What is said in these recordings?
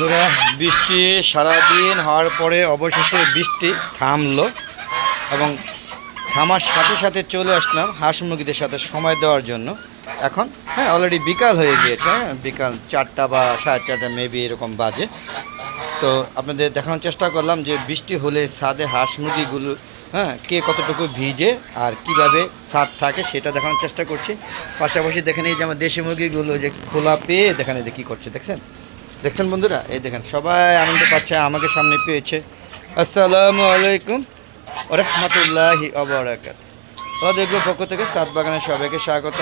বন্ধুরা, বৃষ্টি সারাদিন হওয়ার পরে অবশেষে বৃষ্টি থামলো এবং থামার সাথে সাথে চলে আসলাম হাঁস মুরগিদের সাথে সময় দেওয়ার জন্য। এখন অলরেডি বিকাল হয়ে গিয়েছে, বিকাল 4টা বা 4:30 মেবি এরকম বাজে। তো আপনাদের দেখানোর চেষ্টা করলাম যে বৃষ্টি হলে ছাদে হাঁস মুরগিগুলো কে কতটুকু ভিজে আর কিভাবে ছাদ থাকে সেটা দেখানোর চেষ্টা করছি। পাশাপাশি দেখেন এই যে আমার দেশি মুরগিগুলো যে খোলা পেয়ে দেখেন এই যে কী করছে, দেখছেন বন্ধুরা, এই দেখেন সবাই আনন্দ পাচ্ছে, আমাকে সামনে পেয়েছে। আসসালামু আলাইকুম ওয়া রাহমাতুল্লাহি ওয়া বারাকাতুহু। দেখলো পক্ষ থেকে ছাদ বাগানের সবাইকে স্বাগত।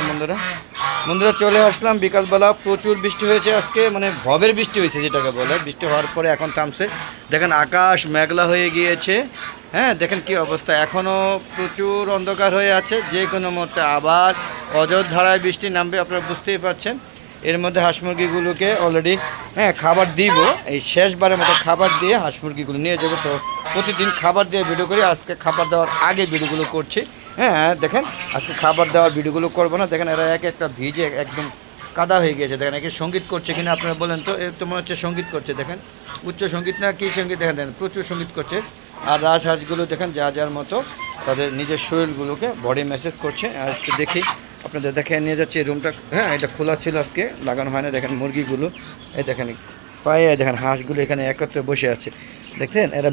বন্ধুরা চলে আসলাম বিকালবেলা। প্রচুর বৃষ্টি হয়েছে আজকে, মানে ভবের বৃষ্টি হয়েছে যেটাকে বলে। বৃষ্টি হওয়ার পরে এখন থামছে। দেখেন আকাশ মেঘলা হয়ে গিয়েছে। দেখেন কি অবস্থা, এখনও প্রচুর অন্ধকার হয়ে আছে। যে কোনো মুহূর্তে আবার অযোধ্যায় বৃষ্টি নামবে, আপনারা বুঝতেই পারছেন। এর মধ্যে হাঁস মুরগিগুলোকে অলরেডি খাবার দিব, এই শেষবারের মতো খাবার দিয়ে হাঁস মুরগিগুলো নিয়ে যাবো। তো প্রতিদিন খাবার দিয়ে ভিডিও করি, আজকে খাবার দেওয়ার আগে ভিডিওগুলো করছি। দেখেন আজকে খাবার দেওয়ার ভিডিওগুলো করবো না। দেখেন এরা একটা ভিজে একদম কাদা হয়ে গিয়েছে। দেখেন একে সঙ্গীত করছে কিনা আপনারা বলেন তো। এর তো মনে হচ্ছে সঙ্গীত করছে, দেখেন উচ্চ সঙ্গীত না কী সঙ্গীত, দেখেন প্রচুর সঙ্গীত করছে। আর রাজহাঁসগুলো দেখেন যা যার মতো তাদের নিজের শরীরগুলোকে বডি ম্যাসেজ করছে। আর একটু দেখি আপনাদের দেখে নিয়ে যাচ্ছে রুমটা। এটা খোলা ছিল, আজকে লাগানো হয় না। দেখেন মুরগিগুলো এই দেখেন পায়ে, দেখেন হাঁসগুলো এখানে একত্রে বসে আছে, দেখছেন এরা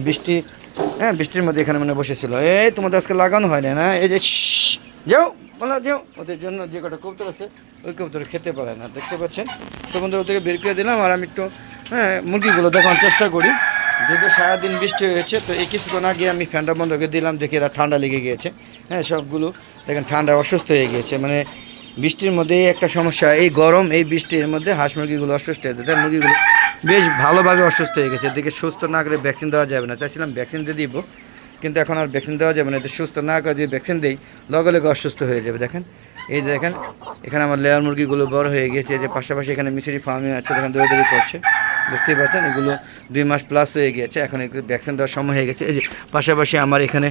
বৃষ্টির মধ্যে এখানে মানে বসেছিল। এই তোমাদের আজকে লাগানো হয় না, এই যে যাও বলা যাও। ওদের জন্য যে কটা কবুতর আছে ওই কবুতর খেতে পারে না, দেখতে পাচ্ছেন। তো বন্ধুরা ওদেরকে বের করে দিলাম। আর আমি একটু মুরগিগুলো দেখানোর চেষ্টা করি। যেহেতু সারাদিন বৃষ্টি হয়েছে, তো এই কিছুক্ষণ আগে আমি ফ্যানটা বন্ধ করে দিলাম, দেখি এরা ঠান্ডা লেগে গিয়েছে। সবগুলো দেখেন ঠান্ডা অসুস্থ হয়ে গিয়েছে। মানে বৃষ্টির মধ্যে একটা সমস্যা, এই গরম এই বৃষ্টির মধ্যে হাঁস মুরগিগুলো অসুস্থ হয়ে যায়। মুরগিগুলো বেশ ভালোভাবে অসুস্থ হয়ে গেছে। এদিকে সুস্থ না করে ভ্যাকসিন দেওয়া যাবে না, চাইছিলাম ভ্যাকসিন দিয়ে দিব, কিন্তু এখন আর ভ্যাকসিন দেওয়া যাবে না। এদের সুস্থ না করে যদি ভ্যাকসিন দেই লগে লগে অসুস্থ হয়ে যাবে। দেখেন এই যে দেখেন এখানে আমার লেয়ার মুরগিগুলো বড় হয়ে গিয়েছে। যে পাশাপাশি এখানে মিশরি ফার্মে আছে, দেখেন দৌড়াদৌড়ি করছে, বুঝতেই পারছেন। এগুলো 2 মাস প্লাস হয়ে গিয়েছে, এখন একটু ভ্যাকসিন দেওয়ার সময় হয়ে গেছে। এই যে পাশাপাশি আমার এখানে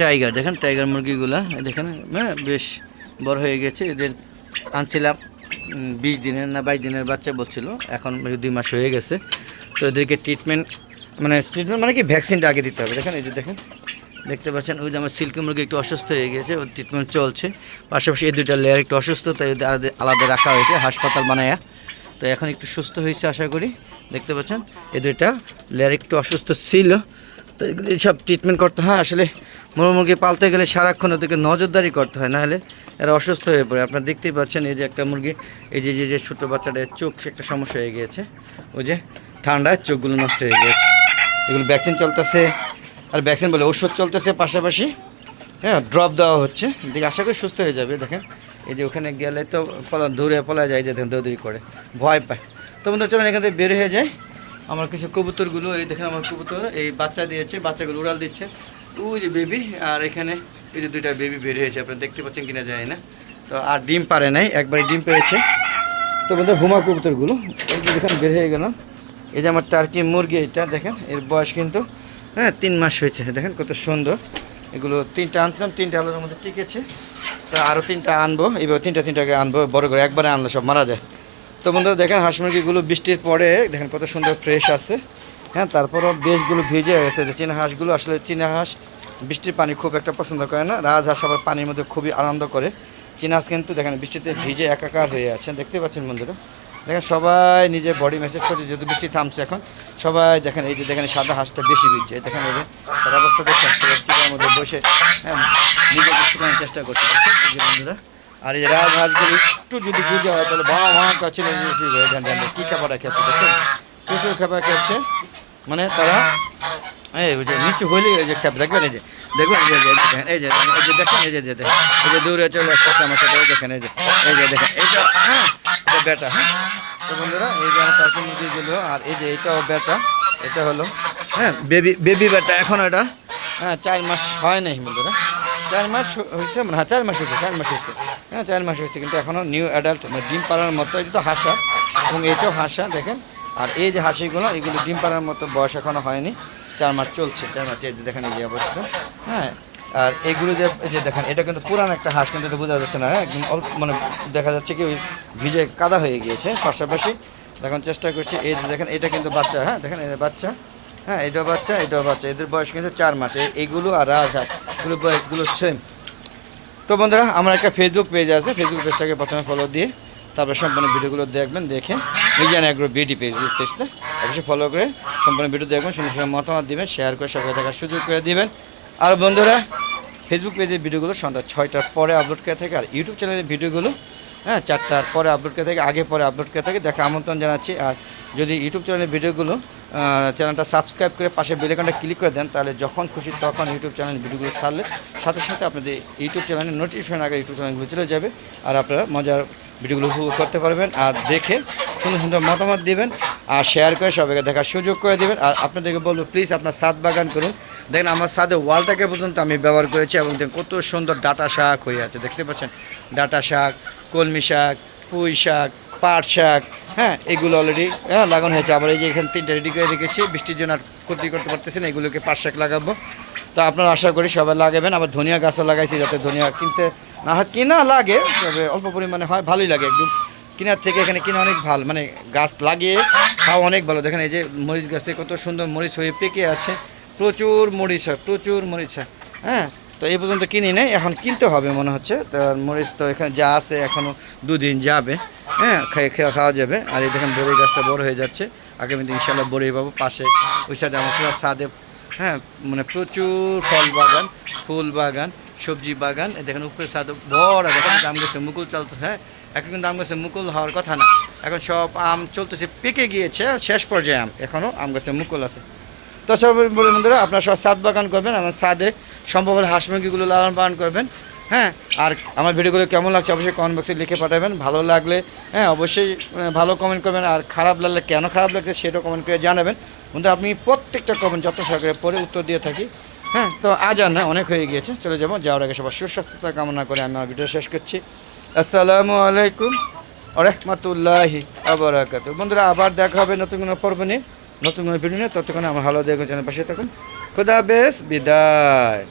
টাইগার, দেখেন টাইগার মুরগিগুলো দেখেন বেশ বড় হয়ে গেছে। এদের আনছিলাম 20 দিনের না 22 দিনের বাচ্চা বলছিল, এখন 2 মাস হয়ে গেছে। তো এদেরকে ট্রিটমেন্ট মানে কি ভ্যাকসিনটা আগে দিতে হবে। দেখেন এই যে দেখেন দেখতে পাচ্ছেন, ওই যে আমার সিল্কি মুরগি একটু অসুস্থ হয়ে গিয়েছে, ওর ট্রিটমেন্ট চলছে। পাশাপাশি এই 2টা লেয়ার একটু অসুস্থ, তাই আলাদা রাখা হয়েছে হাসপাতাল বানায়া। তো এখন একটু সুস্থ হয়েছে আশা করি। দেখতে পাচ্ছেন এই 2টা লেয়ার একটু অসুস্থ ছিল, তো এগুলি সব ট্রিটমেন্ট করতে হয়। আসলে মুরগি পালতে গেলে সারাক্ষণ ওদেরকে নজরদারি করতে হয়, নাহলে এরা অসুস্থ হয়ে পড়ে। আপনারা দেখতেই পাচ্ছেন এই যে একটা মুরগি, এই যে ছোটো বাচ্চাটার চোখ একটা সমস্যা হয়ে গিয়েছে, ওই যে ঠান্ডায় চোখগুলো নষ্ট হয়ে গিয়েছে। এগুলো ভ্যাকসিন চলতেছে, আর ভ্যাকসিন বলে ওষুধ চলতেছে পাশাপাশি, ড্রপ দেওয়া হচ্ছে। দেখে আশা করি সুস্থ হয়ে যাবে। দেখেন এই যে ওখানে গেলে তো দৌড়ে পলা যায়, যে দেখেন দৌড়ি করে ভয় পায়। তো বন্ধু চলেন এখান থেকে বের হয়ে যায়। আমার কিছু কবুতরগুলো এই দেখেন, আমার কবুতর এই বাচ্চা দিয়েছে, বাচ্চাগুলো উড়াল দিচ্ছে। ওই যে বেবি, আর এখানে এই যে 2টা বেবি বের হয়েছে, আপনারা দেখতে পাচ্ছেন কিনা যায় না। তো আর ডিম পারে নাই, একবারে ডিম পেয়েছে। তো বন্ধু হুমা কবুতরগুলো এই যে দেখেন বের হয়ে গেলাম। এই যে আমার টার্কি মুরগি, এটা দেখেন এর বয়স কিন্তু 3 মাস হয়েছে। দেখেন কত সুন্দর। এগুলো 3টা আনছিলাম, 3টা আলোর মধ্যে টিকেছে। তো আরও 3টা আনবো, এইভাবে 3টা করে আনবো, বড় করে একবারে আনলে সব মারা যায়। তো বন্ধুরা দেখেন হাঁস মুরগিগুলো বৃষ্টির পরে দেখেন কত সুন্দর ফ্রেশ আছে। তারপরও বেশগুলো ভিজে গেছে। যে চীনা হাঁসগুলো, আসলে চীনা হাঁস বৃষ্টির পানি খুব একটা পছন্দ করে না, রাজহাঁস আবার পানির মধ্যে খুবই আনন্দ করে। চীনা হাঁস কিন্তু দেখেন বৃষ্টিতে ভিজে একাকার হয়ে আছেন, দেখতে পাচ্ছেন বন্ধুরা। দেখেন সবাই নিজের বডি মেসেজ করছে, যেহেতু বৃষ্টি থামছে এখন সবাই দেখেন এই যে দেখেন সাদা হাঁসটা বেশি ভিজছে। দেখেন এই যে তার অবস্থা দেখছেন, চিকার মধ্যে বসে নিজেকে শুকানোর চেষ্টা করছে, দেখছেন এই যে বন্ধুরা। আর এই যে রাজহাঁসগুলো একটু যদি ভিজে হয় তাহলে ভাঁ করছে, কী খাবারটা খেচ্ছে দেখছেন, প্রচুর খাবার খাচ্ছে। মানে তারা এই যে নিচু হইলে এই যে খেপ দেখবেন, এই যে দেখবেন এই যে দেখেন, এই যে দেখেন, এই যে দেখেন এই যে দৌড়ে চলে আসছে আমার সাথে, দেখেন এই যে দেখেন এইটা এটা বেটা। তো বন্ধুরা এই যে আমার টার্কি মুরগিগুলো, আর এই যে এটাও বেটা, এটা হলো বেবি বেটা। এখন এটা 4 মাস হয় নাই বন্ধুরা, 4 মাস হয়েছে, মানে 4 মাস হয়েছে, 4 মাস হয়েছে, 4 মাস হয়েছে, কিন্তু এখনও নিউ অ্যাডাল্ট, মানে ডিম পাড়ার মতো। এটা তো হাঁসা এবং এটাও হাঁসা দেখেন। আর এই যে হাঁসিগুলো, এগুলো ডিম পাড়ার মতো বয়স এখনও হয়নি, 4 মাস চলছে, 4 মাস। এই যে দেখেন এই যে অবস্থা। আর এগুলো যে দেখেন এটা কিন্তু পুরান একটা হাঁস, কিন্তু এটা বোঝা যাচ্ছে না, একদম অল্প, মানে দেখা যাচ্ছে কি ওই ভিজে কাদা হয়ে গিয়েছে। পাশাপাশি দেখুন চেষ্টা করছি। এই যে দেখেন এটা কিন্তু বাচ্চা, হ্যাঁ দেখেন এটা বাচ্চা, হ্যাঁ এটাও বাচ্চা এটাও বাচ্চা, এদের বয়স কিন্তু 4 মাস। এইগুলো আর রাজহাঁস এগুলো বয়সগুলো সেম। তো বন্ধুরা আমার একটা ফেসবুক পেজ আছে, ফেসবুক পেজটাকে প্রথমে ফলো দিয়ে তারপরে সম্পূর্ণ ভিডিওগুলো দেখবেন। দেখে মিজান এগ্রো বিডি পেজটা অবশ্যই ফলো করে সম্পূর্ণ ভিডিও দেখবেন, সুন্দর সুন্দর মতামত দিবেন, শেয়ার করে সবাই দেখার সুযোগ করে দিবেন। আর বন্ধুরা ফেসবুক পেজের ভিডিওগুলো সন্ধ্যা 6টার পরে আপলোড করে থাকে, আর ইউটিউব চ্যানেলের ভিডিওগুলো 4টার পরে আপলোড করে থাকে, আগে পরে আপলোড করে থাকে। দেখা আমন্ত্রণ জানাচ্ছি। আর যদি ইউটিউব চ্যানেলের ভিডিওগুলো চ্যানেলটা সাবস্ক্রাইব করে পাশে বেল আইকনটা ক্লিক করে দেন, তাহলে যখন খুশি তখন ইউটিউব চ্যানেলের ভিডিওগুলো ছাড়লে সাথে সাথে আপনাদের ইউটিউব চ্যানেলের নোটিফিকেশন আগে ইউটিউব চ্যানেলগুলো চলে যাবে, আর আপনারা মজার ভিডিওগুলো উপভোগ করতে পারবেন। আর দেখে সুন্দর সুন্দর মতামত দিবেন, আর শেয়ার করে সবাইকে দেখার সুযোগ করে দেবেন। আর আপনাদেরকে বলবো প্লিজ আপনার ছাদ বাগান করুন। দেখেন আমার ছাদে ওয়ালটাকে পর্যন্ত আমি ব্যবহার করেছি, এবং দেখেন কত সুন্দর ডাঁটা শাক হয়ে আছে, দেখতে পাচ্ছেন ডাঁটা শাক, কলমি শাক, পুঁই শাক, পাট শাক, এগুলো অলরেডি লাগানো হয়েছে। আবার এই যে এখানে 3টা রেডি করে রেখেছি, বৃষ্টির জন্য আর ক্ষতি করতে পারতেছি না, এগুলোকে পাট শাক লাগাবো। তো আপনারা আশা করি সবাই লাগাবেন। আবার ধনিয়া গাছও লাগাইছি, যাতে ধনিয়া কিনতে না হয়, কিনা লাগে তবে অল্প পরিমাণে হয়, ভালোই লাগে একদম। কেনার থেকে এখানে কিনা অনেক ভালো, মানে গাছ লাগিয়ে খাওয়া অনেক ভালো। দেখেন এই যে মরিচ গাছ থেকে কত সুন্দর মরিচ হয়ে পেকে আছে, প্রচুর মরিচ হয়, প্রচুর মরিচ হয়। তো এই পর্যন্ত কিনি নেই, এখন কিনতে হবে মনে হচ্ছে। তো মরিচ তো এখানে যা আছে এখনও 2 দিন যাবে, খাওয়া যাবে। আর এই দেখেন বড়ই গাছটা বড় হয়ে যাচ্ছে, আগামী দিন ইনশাল্লাহ বড়ই পাবো। পাশে ওই সাইডে আমার পুরো ছাদে মানে প্রচুর ফল বাগান, ফুল বাগান, সবজি বাগান। দেখেন উপরে ছাদে বড় গাছ, আম গাছে মুকুল চলতে, এখন কিন্তু আম গাছে মুকুল হওয়ার কথা না, এখন সব আম চলতেছে, পেকে গিয়েছে, শেষ পর্যায়ে আম, এখনও আম গাছে মুকুল আছে। তো সব বন্ধুরা আপনারা সব ছাদ বাগান করবেন, আমার ছাদে সম্ভব হলে হাঁস মুরগিগুলো লালন পালন করবেন। আর আমার ভিডিওগুলো কেমন লাগছে অবশ্যই কমেন্ট বক্সে লিখে পাঠাবেন। ভালো লাগলে অবশ্যই ভালো কমেন্ট করবেন, আর খারাপ লাগলে কেন খারাপ লাগছে সেটাও কমেন্ট করে জানাবেন। বন্ধুরা আপনি প্রত্যেকটা কমেন্ট যত সহকারে পরে উত্তর দিয়ে থাকি। তো আজ আর না, অনেক হয়ে গিয়েছে, চলে যাবো। যাওয়ার আগে সবার সুস্বাস্থ্যতা কামনা করে আমি আমার ভিডিও শেষ করছি। আসসালামু আলাইকুম ওয়া রাহমাতুল্লাহি ওয়া বারাকাতুহু। বন্ধুরা আবার দেখা হবে নতুন কোনো পর্ব নিয়ে, নতুন কোনো ভিডিও নিয়ে। ততক্ষণে আমার ভালো দেখুন, চ্যানেল পাশে থাকুন। খুদা হাফেজ, বিদায়।